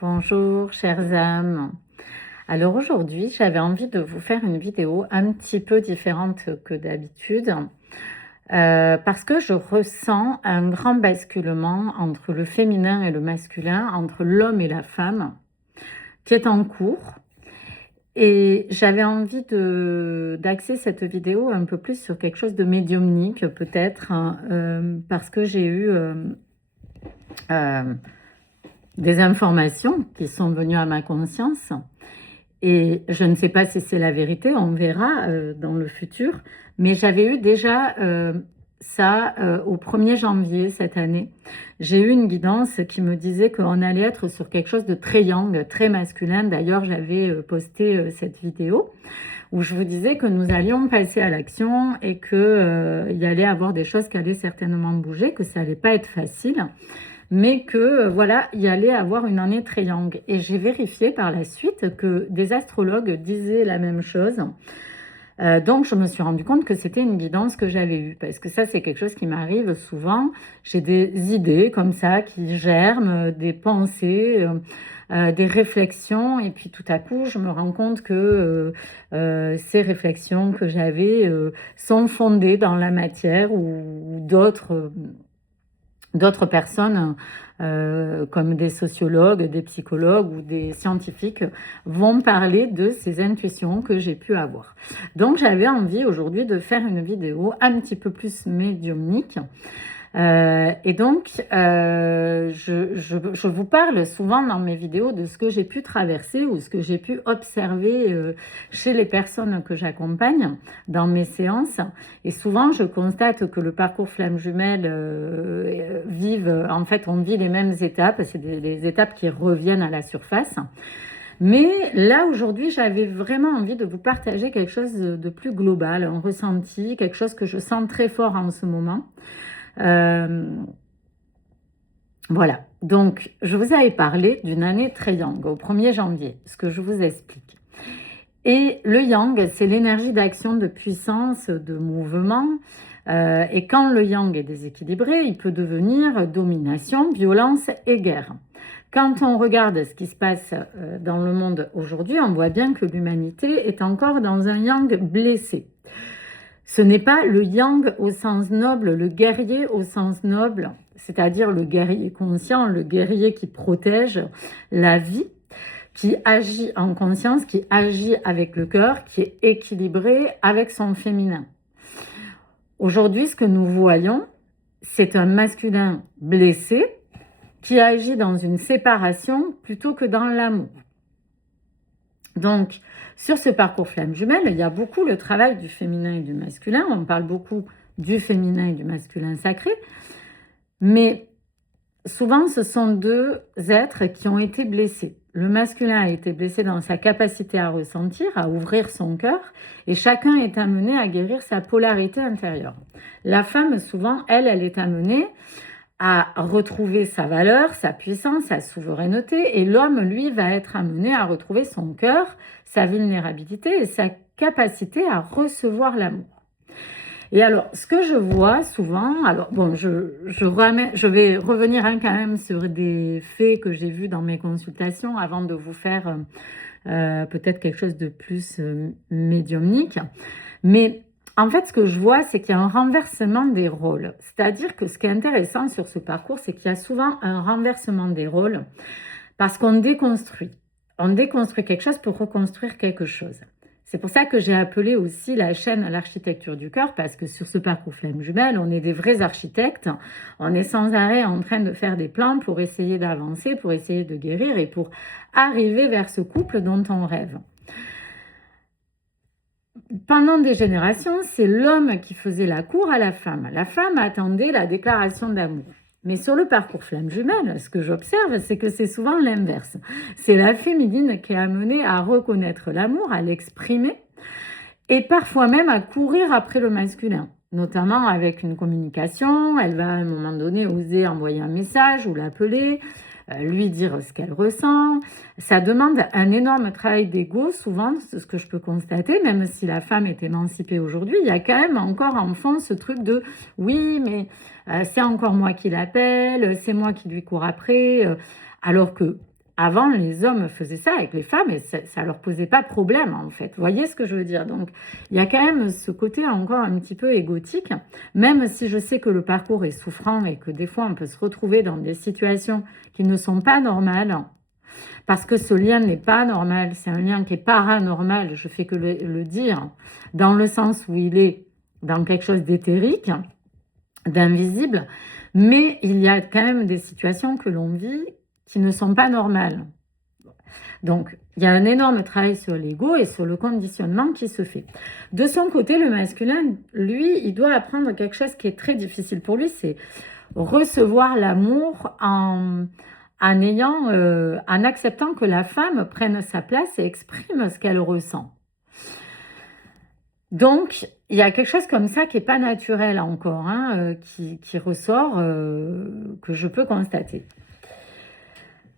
Bonjour chères âmes. Alors aujourd'hui, j'avais envie de vous faire une vidéo un petit peu différente que d'habitude parce que je ressens un grand basculement entre le féminin et le masculin, entre l'homme et la femme, qui est en cours. Et j'avais envie d'axer cette vidéo un peu plus sur quelque chose de médiumnique peut-être, hein, parce que j'ai eu euh, des informations qui sont venues à ma conscience. Et je ne sais pas si c'est la vérité, on verra dans le futur. Mais j'avais eu déjà ça au 1er janvier cette année. J'ai eu une guidance qui me disait qu'on allait être sur quelque chose de très yang, très masculin. D'ailleurs, j'avais posté cette vidéo où je vous disais que nous allions passer à l'action et qu'il y allait avoir des choses qui allaient certainement bouger, que ça allait pas être facile, mais que voilà, il y allait avoir une année très yang. Et j'ai vérifié par la suite que des astrologues disaient la même chose. Donc je me suis rendu compte que c'était une guidance que j'avais eue, parce que ça c'est quelque chose qui m'arrive souvent. J'ai des idées comme ça qui germent, des pensées, des réflexions, et puis tout à coup je me rends compte que ces réflexions que j'avais sont fondées dans la matière, ou d'autres personnes, comme des sociologues, des psychologues ou des scientifiques, vont parler de ces intuitions que j'ai pu avoir. Donc j'avais envie aujourd'hui de faire une vidéo un petit peu plus médiumnique. Et donc, je vous parle souvent dans mes vidéos de ce que j'ai pu traverser ou ce que j'ai pu observer chez les personnes que j'accompagne dans mes séances. Et souvent, je constate que le parcours flamme jumelle en fait, on vit les mêmes étapes. C'est des étapes qui reviennent à la surface. Mais là, aujourd'hui, j'avais vraiment envie de vous partager quelque chose de plus global, un ressenti, quelque chose que je sens très fort en ce moment. Voilà, donc je vous avais parlé d'une année très yang au 1er janvier, ce que je vous explique. Et le yang, c'est l'énergie d'action, de puissance, de mouvement. Et quand le yang est déséquilibré, il peut devenir domination, violence et guerre. Quand on regarde ce qui se passe dans le monde aujourd'hui, on voit bien que l'humanité est encore dans un yang blessé. Ce n'est pas le yang au sens noble, le guerrier au sens noble, c'est-à-dire le guerrier conscient, le guerrier qui protège la vie, qui agit en conscience, qui agit avec le cœur, qui est équilibré avec son féminin. Aujourd'hui, ce que nous voyons, c'est un masculin blessé qui agit dans une séparation plutôt que dans l'amour. Donc, sur ce parcours flamme jumelle, il y a beaucoup le travail du féminin et du masculin. On parle beaucoup du féminin et du masculin sacré. Mais souvent, ce sont deux êtres qui ont été blessés. Le masculin a été blessé dans sa capacité à ressentir, à ouvrir son cœur, et chacun est amené à guérir sa polarité intérieure. La femme, souvent, elle est amenée à retrouver sa valeur, sa puissance, sa souveraineté, et l'homme, lui, va être amené à retrouver son cœur, sa vulnérabilité et sa capacité à recevoir l'amour. Et alors, ce que je vois souvent, alors bon, je vais revenir quand même sur des faits que j'ai vus dans mes consultations avant de vous faire peut-être quelque chose de plus médiumnique, mais en fait, ce que je vois, c'est qu'il y a un renversement des rôles. C'est-à-dire que ce qui est intéressant sur ce parcours, c'est qu'il y a souvent un renversement des rôles parce qu'on déconstruit. On déconstruit quelque chose pour reconstruire quelque chose. C'est pour ça que j'ai appelé aussi la chaîne l'architecture du cœur, parce que sur ce parcours flamme jumelle, on est des vrais architectes. On est sans arrêt en train de faire des plans pour essayer d'avancer, pour essayer de guérir et pour arriver vers ce couple dont on rêve. Pendant des générations, c'est l'homme qui faisait la cour à la femme. La femme attendait la déclaration d'amour. Mais sur le parcours flamme jumelle, ce que j'observe, c'est que c'est souvent l'inverse. C'est la féminine qui est amenée à reconnaître l'amour, à l'exprimer, et parfois même à courir après le masculin. Notamment avec une communication, elle va à un moment donné oser envoyer un message ou l'appeler, lui dire ce qu'elle ressent. Ça demande un énorme travail d'ego, souvent, c'est ce que je peux constater, même si la femme est émancipée aujourd'hui, il y a quand même encore en fond ce truc de « oui, mais c'est encore moi qui l'appelle, c'est moi qui lui cours après alors que Avant, les hommes faisaient ça avec les femmes et ça leur posait pas problème, en fait. Vous voyez ce que je veux dire? Donc, il y a quand même ce côté encore un petit peu égotique, même si je sais que le parcours est souffrant et que des fois, on peut se retrouver dans des situations qui ne sont pas normales, parce que ce lien n'est pas normal, c'est un lien qui est paranormal, je fais que le dire, dans le sens où il est dans quelque chose d'éthérique, d'invisible, mais il y a quand même des situations que l'on vit qui ne sont pas normales. Donc, il y a un énorme travail sur l'ego et sur le conditionnement qui se fait. De son côté, le masculin, lui, il doit apprendre quelque chose qui est très difficile pour lui, c'est recevoir l'amour en acceptant que la femme prenne sa place et exprime ce qu'elle ressent. Donc, il y a quelque chose comme ça qui n'est pas naturel encore, hein, qui ressort, que je peux constater.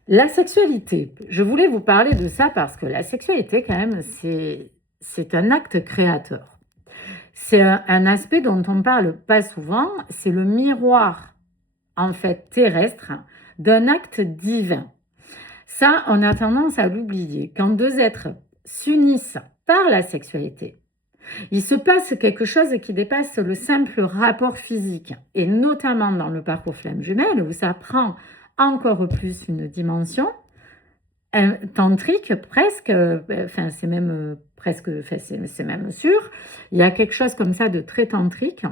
La sexualité, je voulais vous parler de ça parce que la sexualité, quand même, c'est un acte créateur. C'est un aspect dont on ne parle pas souvent, c'est le miroir, en fait, terrestre d'un acte divin. Ça, on a tendance à l'oublier. Quand deux êtres s'unissent par la sexualité, il se passe quelque chose qui dépasse le simple rapport physique, et notamment dans le parcours flamme jumelle, où ça prend encore plus une dimension tantrique presque, enfin c'est même presque, enfin, c'est même sûr, il y a quelque chose comme ça de très tantrique,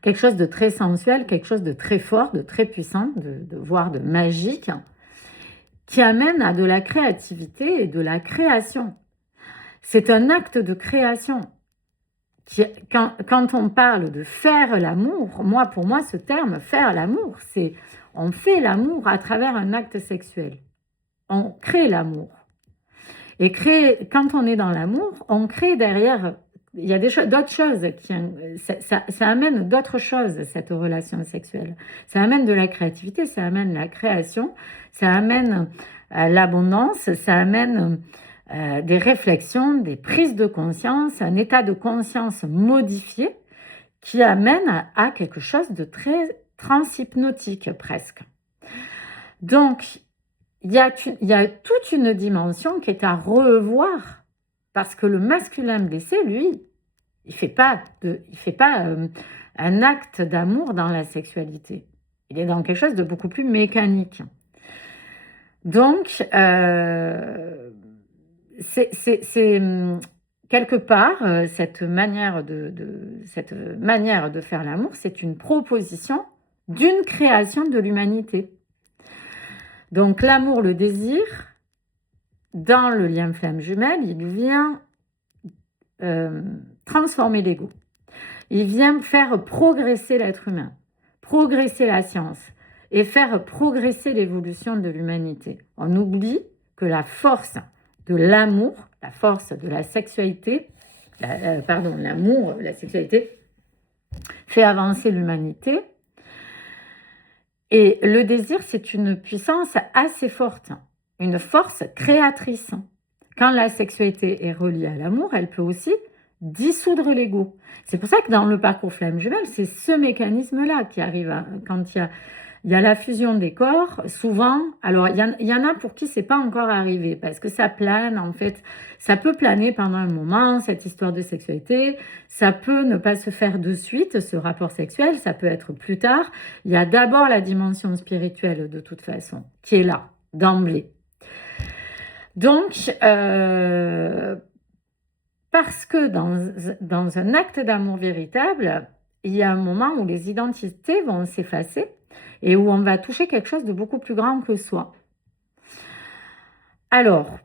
quelque chose de très sensuel, quelque chose de très fort, de très puissant, voire de magique, qui amène à de la créativité et de la création. C'est un acte de création. Quand on parle de faire l'amour, pour moi, ce terme, faire l'amour, c'est on fait l'amour à travers un acte sexuel. On crée l'amour. Et quand on est dans l'amour, on crée derrière, il y a d'autres choses, ça amène d'autres choses, cette relation sexuelle. Ça amène de la créativité, ça amène la création, ça amène l'abondance, ça amène des réflexions, des prises de conscience, un état de conscience modifié qui amène à quelque chose de très transhypnotique presque. Donc, il y a toute une dimension qui est à revoir parce que le masculin blessé, lui, il fait pas un acte d'amour dans la sexualité. Il est dans quelque chose de beaucoup plus mécanique. Donc, c'est quelque part cette manière de faire l'amour, c'est une proposition d'une création de l'humanité. Donc l'amour, le désir, dans le lien flamme jumelle, il vient transformer l'ego. Il vient faire progresser l'être humain, progresser la science et faire progresser l'évolution de l'humanité. On oublie que la force de l'amour, la force de la sexualité, l'amour, la sexualité, fait avancer l'humanité. Et le désir, c'est une puissance assez forte, une force créatrice. Quand la sexualité est reliée à l'amour, elle peut aussi dissoudre l'ego. C'est pour ça que dans le parcours flamme jumelle, c'est ce mécanisme-là qui arrive quand il y a la fusion des corps. Souvent, alors il y en a pour qui c'est pas encore arrivé parce que ça plane en fait, ça peut planer pendant un moment cette histoire de sexualité, ça peut ne pas se faire de suite ce rapport sexuel, ça peut être plus tard. Il y a d'abord la dimension spirituelle de toute façon qui est là d'emblée. Donc parce que dans un acte d'amour véritable, il y a un moment où les identités vont s'effacer et où on va toucher quelque chose de beaucoup plus grand que soi. Alors,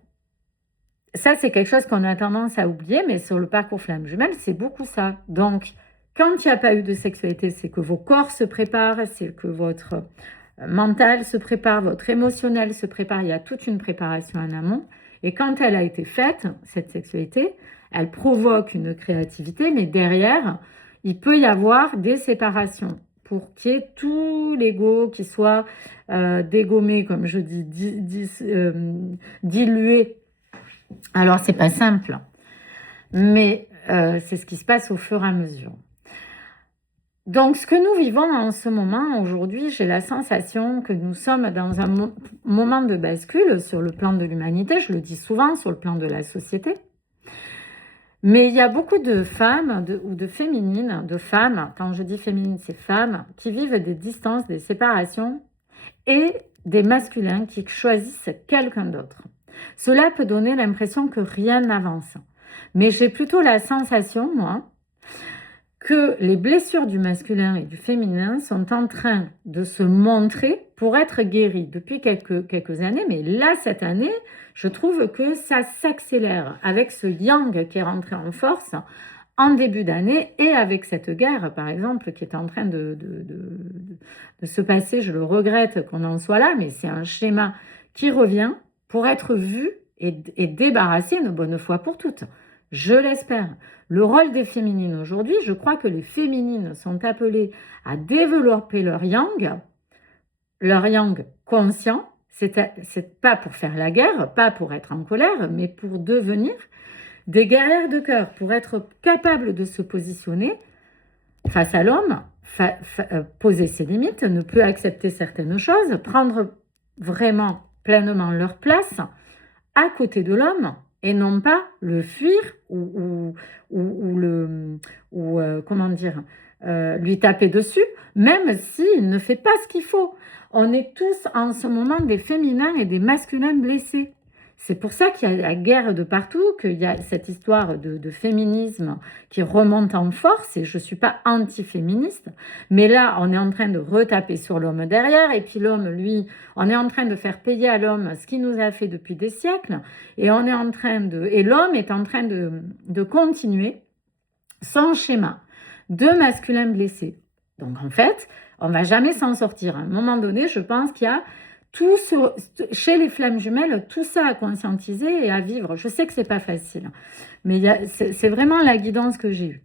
ça c'est quelque chose qu'on a tendance à oublier, mais sur le parcours flamme jumelle, c'est beaucoup ça. Donc, quand il n'y a pas eu de sexualité, c'est que vos corps se préparent, c'est que votre mental se prépare, votre émotionnel se prépare, il y a toute une préparation en amont. Et quand elle a été faite, cette sexualité, elle provoque une créativité, mais derrière, il peut y avoir des séparations pour qu'il y ait tout l'ego qui soit dégommé, comme je dis, dilué. Alors, c'est pas simple, mais c'est ce qui se passe au fur et à mesure. Donc, ce que nous vivons en ce moment, aujourd'hui, j'ai la sensation que nous sommes dans un moment de bascule sur le plan de l'humanité, je le dis souvent, sur le plan de la société. Mais il y a beaucoup de femmes ou de féminines, de femmes, quand je dis féminines, c'est femmes, qui vivent des distances, des séparations, et des masculins qui choisissent quelqu'un d'autre. Cela peut donner l'impression que rien n'avance. Mais j'ai plutôt la sensation, moi, que les blessures du masculin et du féminin sont en train de se montrer pour être guéries depuis quelques années. Mais là, cette année, je trouve que ça s'accélère avec ce yang qui est rentré en force en début d'année et avec cette guerre, par exemple, qui est en train de se passer. Je le regrette qu'on en soit là, mais c'est un schéma qui revient pour être vu et débarrassé une bonne fois pour toutes. Je l'espère. Le rôle des féminines aujourd'hui, je crois que les féminines sont appelées à développer leur yang conscient. C'est pas pour faire la guerre, pas pour être en colère, mais pour devenir des guerrières de cœur, pour être capable de se positionner face à l'homme, poser ses limites, ne plus accepter certaines choses, prendre vraiment pleinement leur place à côté de l'homme et non pas le fuir ou comment dire, lui taper dessus, même s'il ne fait pas ce qu'il faut. On est tous en ce moment des féminins et des masculins blessés. C'est pour ça qu'il y a la guerre de partout, qu'il y a cette histoire de féminisme qui remonte en force, et je ne suis pas anti-féministe, mais là, on est en train de retaper sur l'homme derrière, et puis l'homme, lui, on est en train de faire payer à l'homme ce qu'il nous a fait depuis des siècles, et l'homme est en train de continuer son schéma de masculin blessé. Donc en fait, on ne va jamais s'en sortir. À un moment donné, je pense qu'il y a chez les flammes jumelles, tout ça à conscientiser et à vivre. Je sais que c'est pas facile, mais c'est vraiment la guidance que j'ai eue.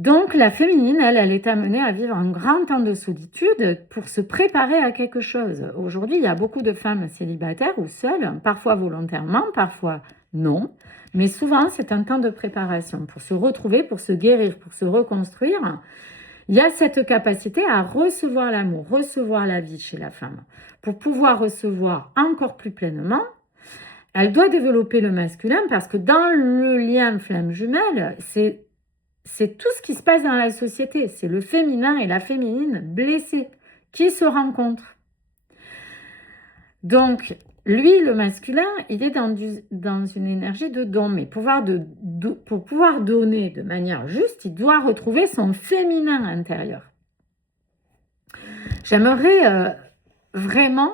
Donc la féminine, elle est amenée à vivre un grand temps de solitude pour se préparer à quelque chose. Aujourd'hui, il y a beaucoup de femmes célibataires ou seules, parfois volontairement, parfois non, mais souvent c'est un temps de préparation pour se retrouver, pour se guérir, pour se reconstruire. Il y a cette capacité à recevoir l'amour, recevoir la vie chez la femme. Pour pouvoir recevoir encore plus pleinement, elle doit développer le masculin parce que dans le lien flamme jumelle, c'est tout ce qui se passe dans la société. C'est le féminin et la féminine blessés qui se rencontrent. Donc, lui, le masculin, il est dans une énergie de don. Mais pour pouvoir donner de manière juste, il doit retrouver son féminin intérieur. J'aimerais vraiment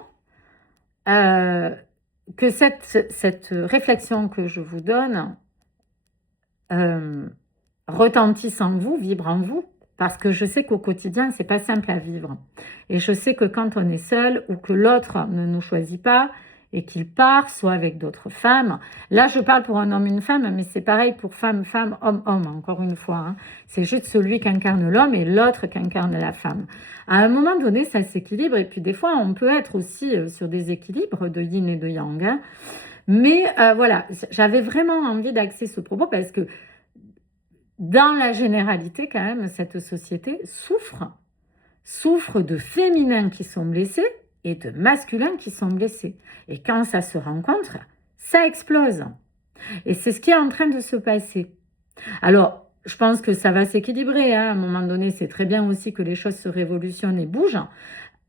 que cette réflexion que je vous donne retentisse en vous, vibre en vous, parce que je sais qu'au quotidien, c'est pas simple à vivre. Et je sais que quand on est seul ou que l'autre ne nous choisit pas et qu'il part, soit avec d'autres femmes, là je parle pour un homme, une femme, mais c'est pareil pour femme, femme, homme, homme, encore une fois. Hein. C'est juste celui qui incarne l'homme et l'autre qui incarne la femme. À un moment donné, ça s'équilibre et puis des fois, on peut être aussi sur des équilibres de yin et de yang. Hein. Mais voilà, j'avais vraiment envie d'axer ce propos parce que dans la généralité, quand même, cette société souffre de féminins qui sont blessés et de masculins qui sont blessés. Et quand ça se rencontre, ça explose. Et c'est ce qui est en train de se passer. Alors, je pense que ça va s'équilibrer. Hein. À un moment donné, c'est très bien aussi que les choses se révolutionnent et bougent.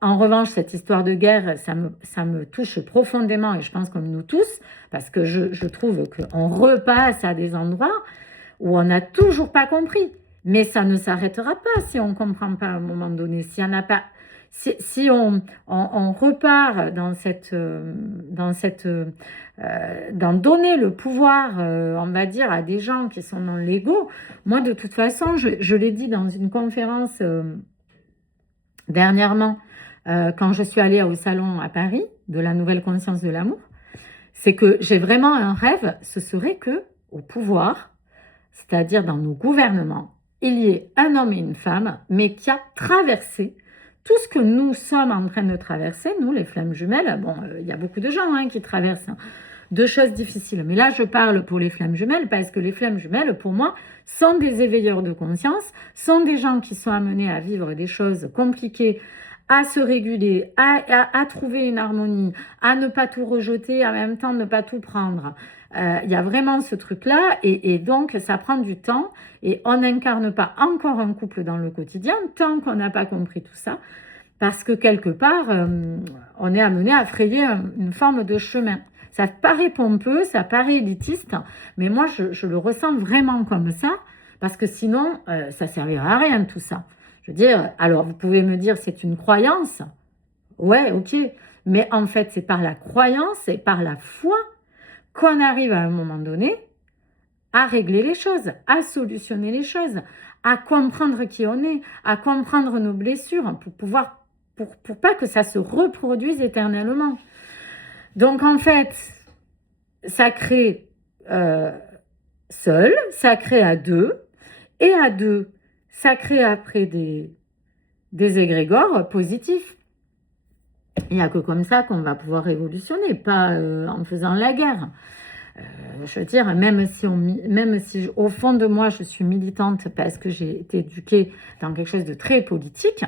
En revanche, cette histoire de guerre, ça me touche profondément, et je pense comme nous tous, parce que je trouve qu'on repasse à des endroits où on n'a toujours pas compris. Mais ça ne s'arrêtera pas si on ne comprend pas à un moment donné. Si on repart dans donner le pouvoir, on va dire, à des gens qui sont dans l'ego. Moi, de toute façon, je l'ai dit dans une conférence dernièrement, quand je suis allée au salon à Paris de la nouvelle conscience de l'amour, c'est que j'ai vraiment un rêve, ce serait que au pouvoir, c'est-à-dire dans nos gouvernements, il y ait un homme et une femme, mais qui a traversé tout ce que nous sommes en train de traverser, nous, les flammes jumelles. Bon, il y a beaucoup de gens qui traversent de choses difficiles. Mais là, je parle pour les flammes jumelles parce que les flammes jumelles, pour moi, sont des éveilleurs de conscience, sont des gens qui sont amenés à vivre des choses compliquées, à se réguler, à trouver une harmonie, à ne pas tout rejeter, en même temps ne pas tout prendre. Il y a vraiment ce truc-là, et donc ça prend du temps, et on n'incarne pas encore un couple dans le quotidien tant qu'on n'a pas compris tout ça, parce que quelque part, on est amené à frayer une forme de chemin. Ça paraît pompeux, ça paraît élitiste, mais moi je le ressens vraiment comme ça, parce que sinon, ça ne servira à rien tout ça. Je veux dire, alors vous pouvez me dire c'est une croyance, ouais, ok, mais en fait c'est par la croyance et par la foi qu'on arrive à un moment donné à régler les choses, à solutionner les choses, à comprendre qui on est, à comprendre nos blessures pour pouvoir, pour pas que ça se reproduise éternellement. Donc en fait, ça crée seul, ça crée à deux, et à deux, ça crée après des égrégores positifs. Il n'y a que comme ça qu'on va pouvoir révolutionner, pas en faisant la guerre. Je veux dire, même si au fond de moi, je suis militante parce que j'ai été éduquée dans quelque chose de très politique,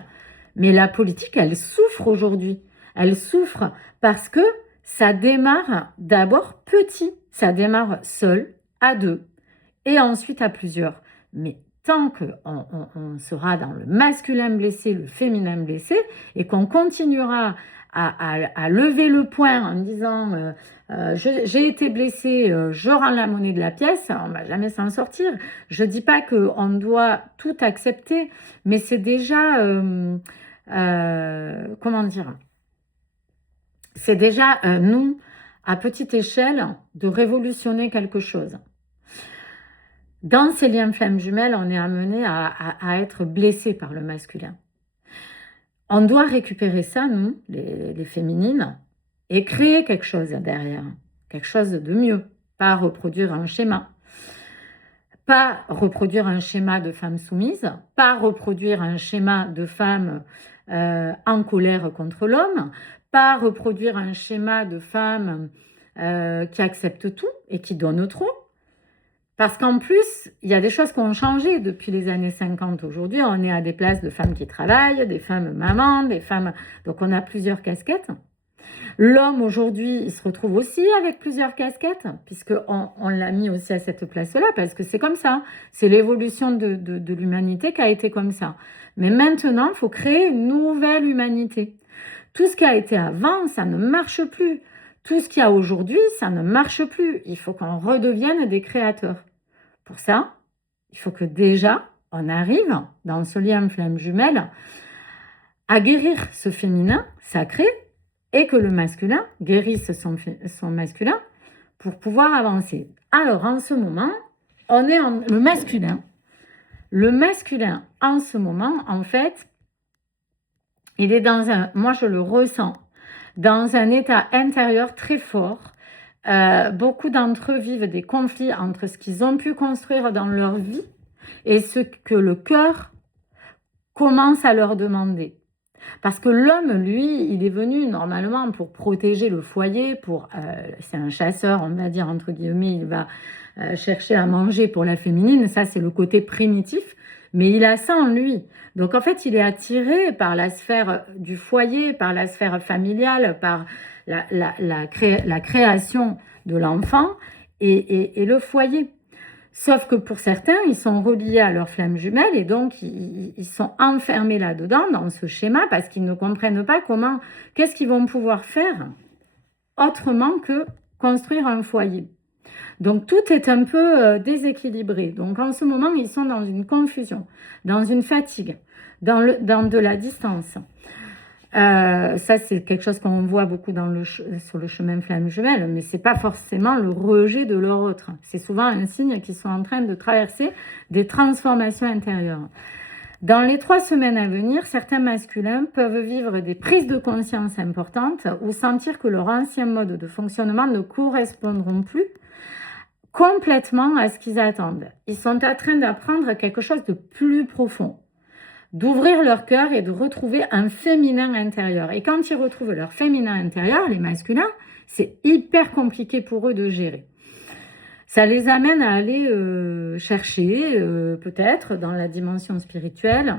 mais la politique, elle souffre aujourd'hui. Elle souffre parce que ça démarre d'abord petit, ça démarre seul, à deux, et ensuite à plusieurs. Mais tant qu'on sera dans le masculin blessé, le féminin blessé, et qu'on continuera à lever le poing en disant j'ai été blessée, je rends la monnaie de la pièce, on ne va jamais s'en sortir. Je ne dis pas qu'on doit tout accepter, mais c'est déjà, comment dire, c'est déjà, nous, à petite échelle, de révolutionner quelque chose. Dans ces liens flammes jumelles, on est amené à être blessé par le masculin. On doit récupérer ça, nous, les féminines, et créer quelque chose derrière, quelque chose de mieux, pas reproduire un schéma. Pas reproduire un schéma de femme soumise, pas reproduire un schéma de femme en colère contre l'homme, pas reproduire un schéma de femme qui accepte tout et qui donne trop. Parce qu'en plus, il y a des choses qui ont changé depuis les années 50. Aujourd'hui, on est à des places de femmes qui travaillent, des femmes mamans, des femmes... Donc, on a plusieurs casquettes. L'homme, aujourd'hui, il se retrouve aussi avec plusieurs casquettes, puisqu'on l'a mis aussi à cette place-là, parce que c'est comme ça. C'est l'évolution de l'humanité qui a été comme ça. Mais maintenant, il faut créer une nouvelle humanité. Tout ce qui a été avant, ça ne marche plus. Tout ce qu'il y a aujourd'hui, ça ne marche plus. Il faut qu'on redevienne des créateurs. Pour ça, il faut que déjà, on arrive dans ce lien flamme jumelle à guérir ce féminin sacré et que le masculin guérisse son masculin pour pouvoir avancer. Alors, en ce moment, on est le masculin. Le masculin, en ce moment, en fait, il est dans un, moi je le ressens, dans un état intérieur très fort. Beaucoup d'entre eux vivent des conflits entre ce qu'ils ont pu construire dans leur vie et ce que le cœur commence à leur demander. Parce que l'homme, lui, il est venu normalement pour protéger le foyer, c'est un chasseur, on va dire, entre guillemets, il va chercher à manger pour la féminine, ça c'est le côté primitif, mais il a ça en lui. Donc en fait, il est attiré par la sphère du foyer, par la sphère familiale, par la création de l'enfant et le foyer. Sauf que pour certains, ils sont reliés à leur flamme jumelle et donc ils sont enfermés là-dedans, dans ce schéma, parce qu'ils ne comprennent pas qu'est-ce qu'ils vont pouvoir faire autrement que construire un foyer. Donc tout est un peu déséquilibré. Donc en ce moment, ils sont dans une confusion, dans une fatigue, dans de la distance. Ça, c'est quelque chose qu'on voit beaucoup sur le chemin flamme jumelle, mais c'est pas forcément le rejet de leur autre. C'est souvent un signe qu'ils sont en train de traverser des transformations intérieures. Dans les 3 semaines à venir, certains masculins peuvent vivre des prises de conscience importantes ou sentir que leur ancien mode de fonctionnement ne correspondront plus complètement à ce qu'ils attendent. Ils sont en train d'apprendre quelque chose de plus profond. d'ouvrir leur cœur et de retrouver un féminin intérieur. Et quand ils retrouvent leur féminin intérieur, les masculins, c'est hyper compliqué pour eux de gérer. Ça les amène à aller chercher, peut-être, dans la dimension spirituelle,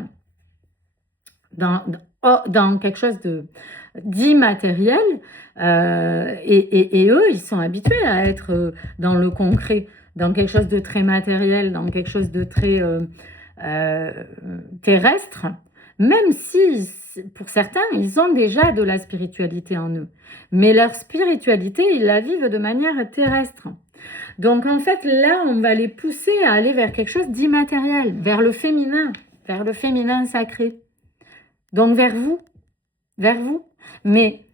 dans quelque chose d'immatériel, et eux, ils sont habitués à être dans le concret, dans quelque chose de très matériel, dans quelque chose de très terrestre, même si, pour certains, ils ont déjà de la spiritualité en eux. Mais leur spiritualité, ils la vivent de manière terrestre. Donc, en fait, là, on va les pousser à aller vers quelque chose d'immatériel, vers le féminin sacré. Donc, vers vous. Mais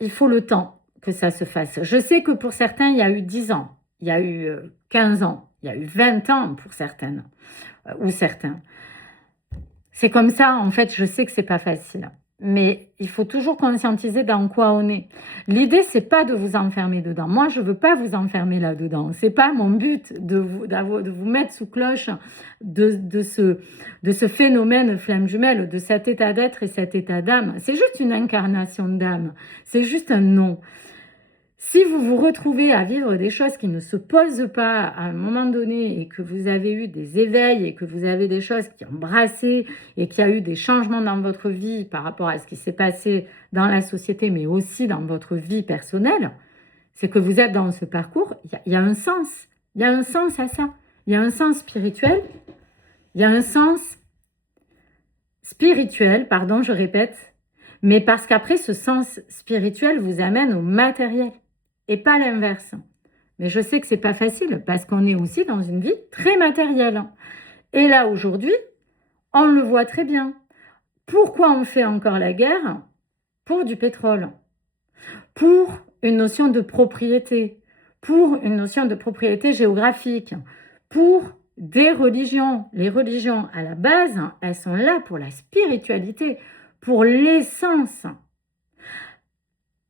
il faut le temps que ça se fasse. Je sais que pour certains, il y a eu 10 ans, il y a eu 15 ans, il y a eu 20 ans pour certaines ou certains. C'est comme ça, en fait, je sais que c'est pas facile. Mais il faut toujours conscientiser dans quoi on est. L'idée, c'est pas de vous enfermer dedans. Moi, je veux pas vous enfermer là-dedans. C'est pas mon but de vous mettre sous cloche de ce phénomène flamme jumelle, de cet état d'être et cet état d'âme. C'est juste une incarnation d'âme. C'est juste un nom. Si vous vous retrouvez à vivre des choses qui ne se posent pas à un moment donné et que vous avez eu des éveils et que vous avez des choses qui ont brassé et qu'il y a eu des changements dans votre vie par rapport à ce qui s'est passé dans la société, mais aussi dans votre vie personnelle, c'est que vous êtes dans ce parcours, il y a un sens. Il y a un sens à ça. Il y a un sens spirituel. Il y a un sens spirituel, pardon, je répète, mais parce qu'après, ce sens spirituel vous amène au matériel. Et pas l'inverse. Mais je sais que c'est pas facile parce qu'on est aussi dans une vie très matérielle. Et là, aujourd'hui, on le voit très bien. Pourquoi on fait encore la guerre? Pour du pétrole. Pour une notion de propriété. Pour une notion de propriété géographique. Pour des religions. Les religions, à la base, elles sont là pour la spiritualité, pour l'essence.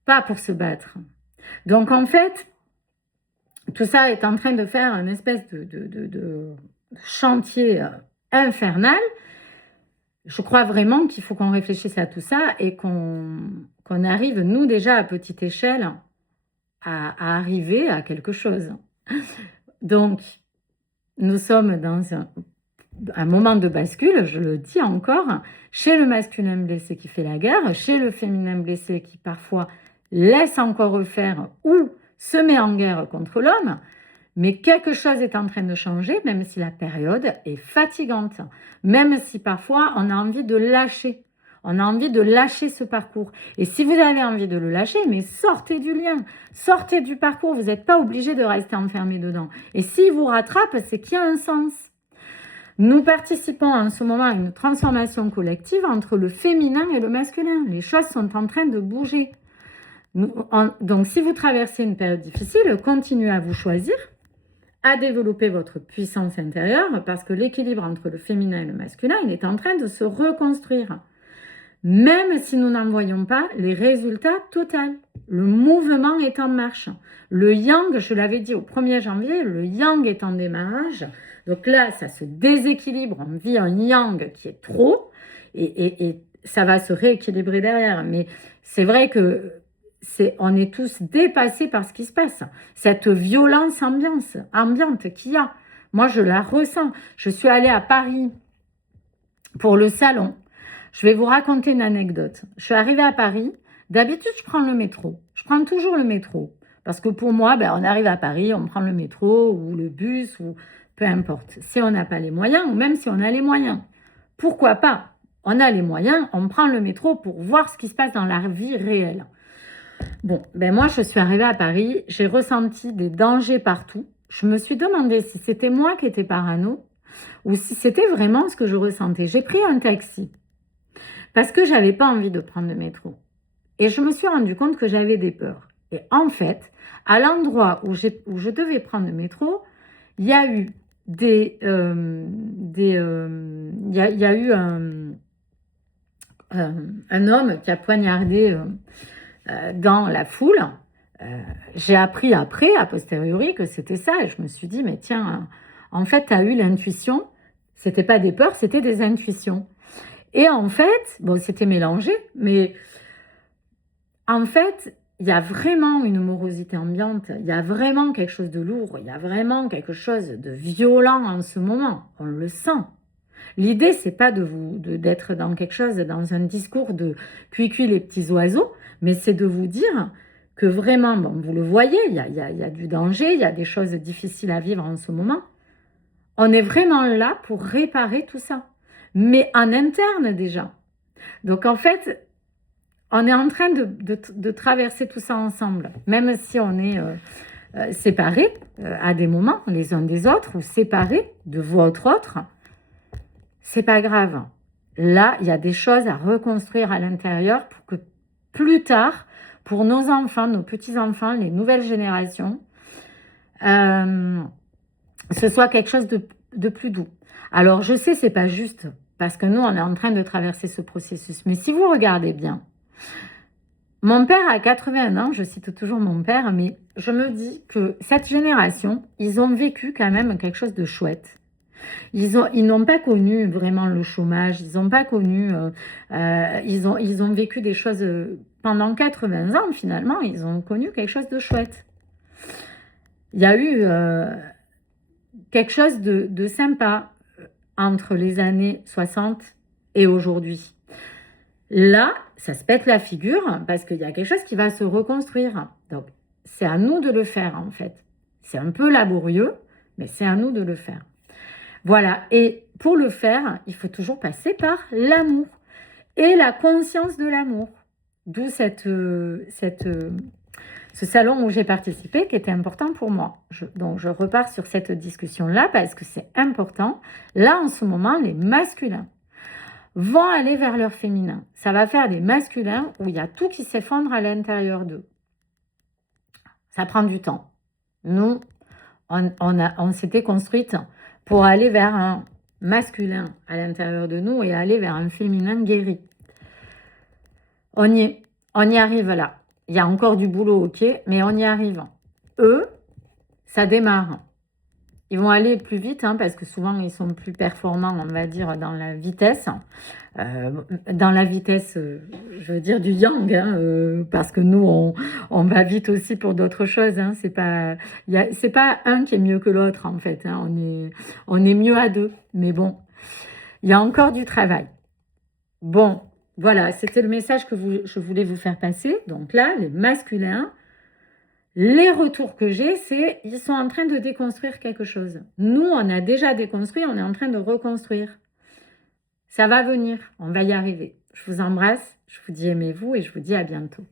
Pas pour se battre. Donc, en fait, tout ça est en train de faire une espèce de chantier infernal. Je crois vraiment qu'il faut qu'on réfléchisse à tout ça et qu'on arrive, nous déjà, à petite échelle, à arriver à quelque chose. Donc, nous sommes dans un moment de bascule, je le dis encore, chez le masculin blessé qui fait la guerre, chez le féminin blessé qui parfois laisse encore faire ou se met en guerre contre l'homme, mais quelque chose est en train de changer, même si la période est fatigante, même si parfois on a envie de lâcher, on a envie de lâcher ce parcours. Et si vous avez envie de le lâcher, mais sortez du lien, sortez du parcours, vous n'êtes pas obligé de rester enfermé dedans. Et s'il vous rattrape, c'est qu'il y a un sens. Nous participons en ce moment à une transformation collective entre le féminin et le masculin. Les choses sont en train de bouger. Donc, si vous traversez une période difficile, continuez à vous choisir, à développer votre puissance intérieure, parce que l'équilibre entre le féminin et le masculin, il est en train de se reconstruire. Même si nous n'en voyons pas les résultats totaux. Le mouvement est en marche. Le yang, je l'avais dit au 1er janvier, le yang est en démarrage. Donc là, ça se déséquilibre. On vit un yang qui est trop et ça va se rééquilibrer derrière. Mais c'est vrai que on est tous dépassés par ce qui se passe. Cette violence ambiante qu'il y a. Moi, je la ressens. Je suis allée à Paris pour le salon. Je vais vous raconter une anecdote. Je suis arrivée à Paris. D'habitude, je prends le métro. Je prends toujours le métro. Parce que pour moi, on arrive à Paris, on prend le métro ou le bus ou peu importe. Si on n'a pas les moyens ou même si on a les moyens. Pourquoi pas? On a les moyens, on prend le métro pour voir ce qui se passe dans la vie réelle. Bon, moi, je suis arrivée à Paris. J'ai ressenti des dangers partout. Je me suis demandé si c'était moi qui étais parano ou si c'était vraiment ce que je ressentais. J'ai pris un taxi parce que j'avais pas envie de prendre le métro. Et je me suis rendu compte que j'avais des peurs. Et en fait, à l'endroit où je devais prendre le métro, il y a eu un homme qui a poignardé dans la foule. J'ai appris après, a posteriori, que c'était ça. Et je me suis dit, mais tiens, en fait, tu as eu l'intuition, C'était pas des peurs, c'était des intuitions. Et en fait, bon, c'était mélangé, mais en fait, il y a vraiment une morosité ambiante, il y a vraiment quelque chose de lourd, il y a vraiment quelque chose de violent en ce moment, on le sent. L'idée, c'est pas d'être dans quelque chose, dans un discours de cuicui les petits oiseaux, mais c'est de vous dire que vraiment, bon, vous le voyez, il y a du danger, il y a des choses difficiles à vivre en ce moment. On est vraiment là pour réparer tout ça, mais en interne déjà. Donc en fait, on est en train de traverser tout ça ensemble, même si on est séparés à des moments les uns des autres, ou séparés de votre autre, c'est pas grave. Là, il y a des choses à reconstruire à l'intérieur pour que plus tard, pour nos enfants, nos petits-enfants, les nouvelles générations, ce soit quelque chose de plus doux. Alors, je sais, c'est pas juste, parce que nous, on est en train de traverser ce processus. Mais si vous regardez bien, mon père a 81 ans, je cite toujours mon père, mais je me dis que cette génération, ils ont vécu quand même quelque chose de chouette. Ils n'ont pas connu vraiment le chômage, ils n'ont pas connu, ils ont vécu des choses pendant 80 ans finalement, ils ont connu quelque chose de chouette. Il y a eu quelque chose de sympa entre les années 60 et aujourd'hui. Là, ça se pète la figure parce qu'il y a quelque chose qui va se reconstruire. Donc, c'est à nous de le faire en fait. C'est un peu laborieux, mais c'est à nous de le faire. Voilà, et pour le faire, il faut toujours passer par l'amour et la conscience de l'amour. D'où ce salon où j'ai participé qui était important pour moi. Donc, je repars sur cette discussion-là parce que c'est important. Là, en ce moment, les masculins vont aller vers leur féminin. Ça va faire des masculins où il y a tout qui s'effondre à l'intérieur d'eux. Ça prend du temps. Nous, on s'était construite pour aller vers un masculin à l'intérieur de nous et aller vers un féminin guéri. On y arrive là. Il y a encore du boulot, ok, mais on y arrive. Eux, ça démarre. Ils vont aller plus vite parce que souvent ils sont plus performants, on va dire, dans la vitesse. Je veux dire du yang, parce que nous, on va vite aussi pour d'autres choses. C'est pas un qui est mieux que l'autre, en fait. On est mieux à deux. Mais bon, il y a encore du travail. Bon, voilà, c'était le message que je voulais vous faire passer. Donc là, les masculins, les retours que j'ai, c'est ils sont en train de déconstruire quelque chose. Nous, on a déjà déconstruit, on est en train de reconstruire. Ça va venir, on va y arriver. Je vous embrasse, je vous dis aimez-vous et je vous dis à bientôt.